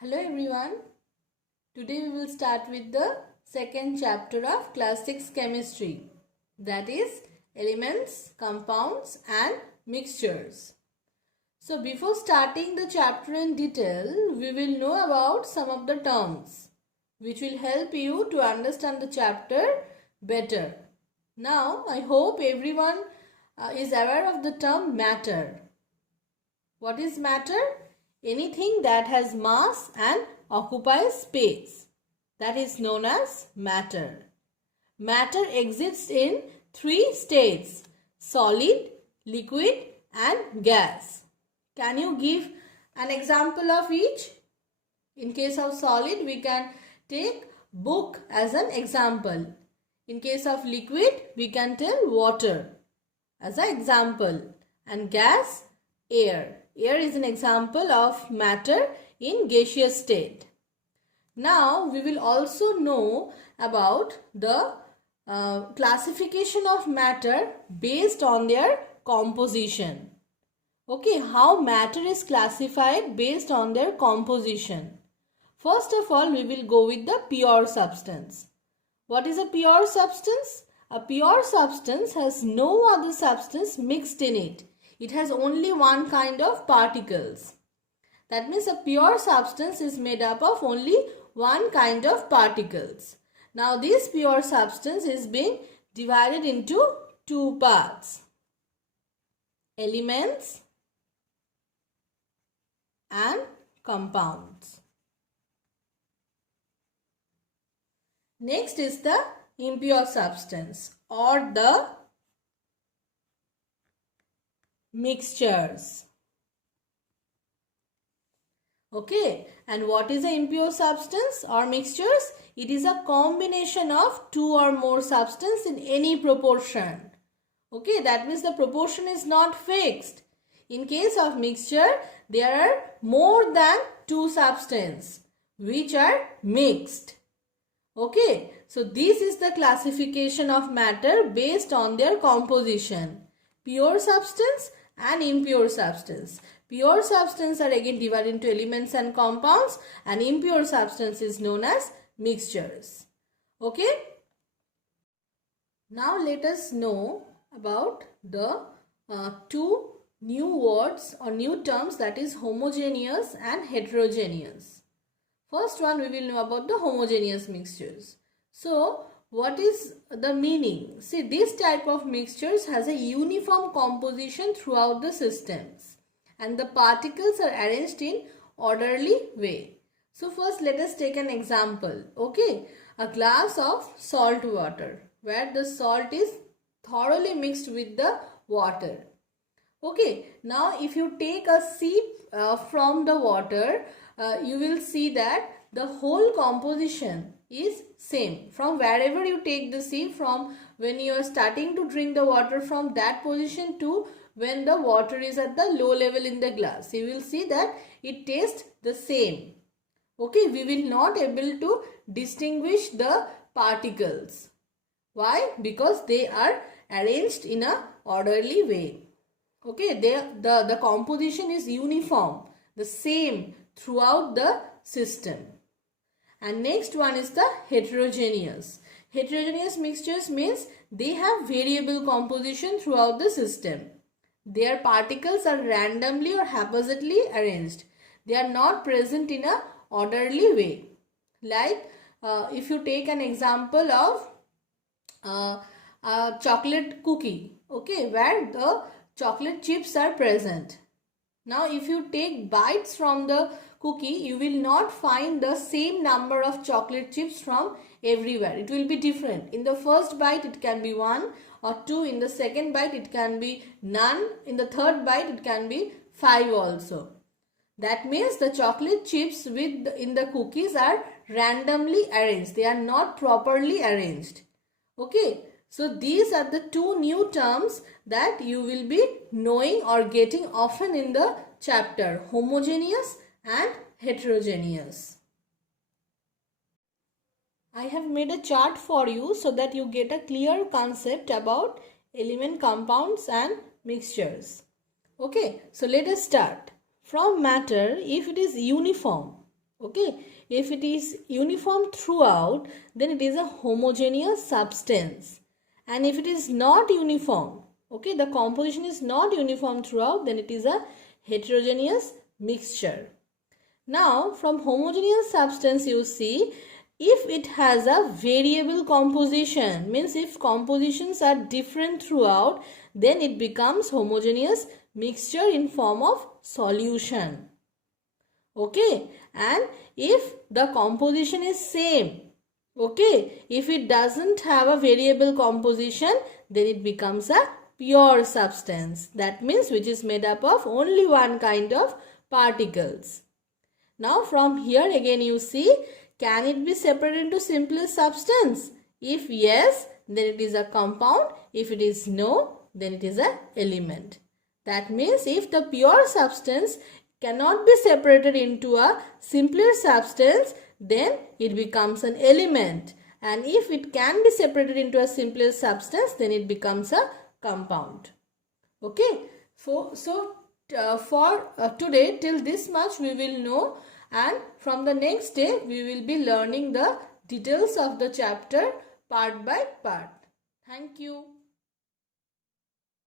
Hello everyone. Today we will start with the second chapter of class 6 chemistry, that is elements, compounds and mixtures. So before starting the chapter in detail, we will know about some of the terms which will help you to understand the chapter better. Now I hope everyone is aware of the term matter. What is matter? Anything that has mass and occupies space. That is known as matter. Matter exists in three states: solid, liquid and gas. Can you give an example of each? In case of solid, we can take book as an example. In case of liquid, we can tell water as an example. And gas, air. Air is an example of matter in gaseous state. Now we will also know about the classification of matter based on their composition. Okay, how matter is classified based on their composition. First of all, we will go with the pure substance. What is a pure substance? A pure substance has no other substance mixed in it. It has only one kind of particles. That means a pure substance is made up of only one kind of particles. Now this pure substance is being divided into two parts: elements and compounds. Next is the impure substance or the mixtures. Okay, and what is an impure substance or mixtures? It is a combination of two or more substances in any proportion. Okay, that means the proportion is not fixed. In case of mixture, there are more than two substances which are mixed. Okay, so this is the classification of matter based on their composition: pure substance and impure substance. Pure substance are again divided into elements and compounds, and impure substance is known as mixtures. Okay. Now let us know about the two new words or new terms, that is homogeneous and heterogeneous. First one, we will know about the homogeneous mixtures. So what is the meaning? See, this type of mixtures has a uniform composition throughout the systems and the particles are arranged in orderly way. So first let us take an example. Okay, a glass of salt water where the salt is thoroughly mixed with the water. Okay, now if you take a sip from the water, you will see that the whole composition is same. From wherever you take the sip, from when you are starting to drink the water from that position to when the water is at the low level in the glass, you will see that it tastes the same. Okay, we will not able to distinguish the particles. Why? Because they are arranged in a orderly way. Okay, the composition is uniform, the same throughout the system. And next one is the heterogeneous. Heterogeneous mixtures means they have variable composition throughout the system. Their particles are randomly or haphazardly arranged. They are not present in a orderly way. Like if you take an example of a chocolate cookie, okay, where the chocolate chips are present. Now if you take bites from the cookie, you will not find the same number of chocolate chips from everywhere. It will be different. In the first bite it can be 1 or 2, in the second bite it can be none, in the third bite it can be 5 also. That means the chocolate chips in the cookies are randomly arranged. They are not properly arranged. Okay. So these are the two new terms that you will be knowing or getting often in the chapter: homogeneous and heterogeneous. I have made a chart for you so that you get a clear concept about element, compounds and mixtures. Okay, so let us start. From matter, if it is uniform, Okay, if it is uniform throughout, then it is a homogeneous substance. And if it is not uniform, okay, the composition is not uniform throughout, then it is a heterogeneous mixture. Now, from homogeneous substance, you see, if it has a variable composition, means if compositions are different throughout, then it becomes homogeneous mixture in form of solution. Okay, and if the composition is same, okay, if it doesn't have a variable composition, then it becomes a pure substance. That means which is made up of only one kind of particles. Now from here again you see, can it be separated into simplest substance? If yes, then it is a compound. If it is no, then it is an element. That means if the pure substance cannot be separated into a simpler substance, then it becomes an element. And if it can be separated into a simpler substance, then it becomes a compound. Okay. For today, till this much we will know, and from the next day we will be learning the details of the chapter part by part. Thank you.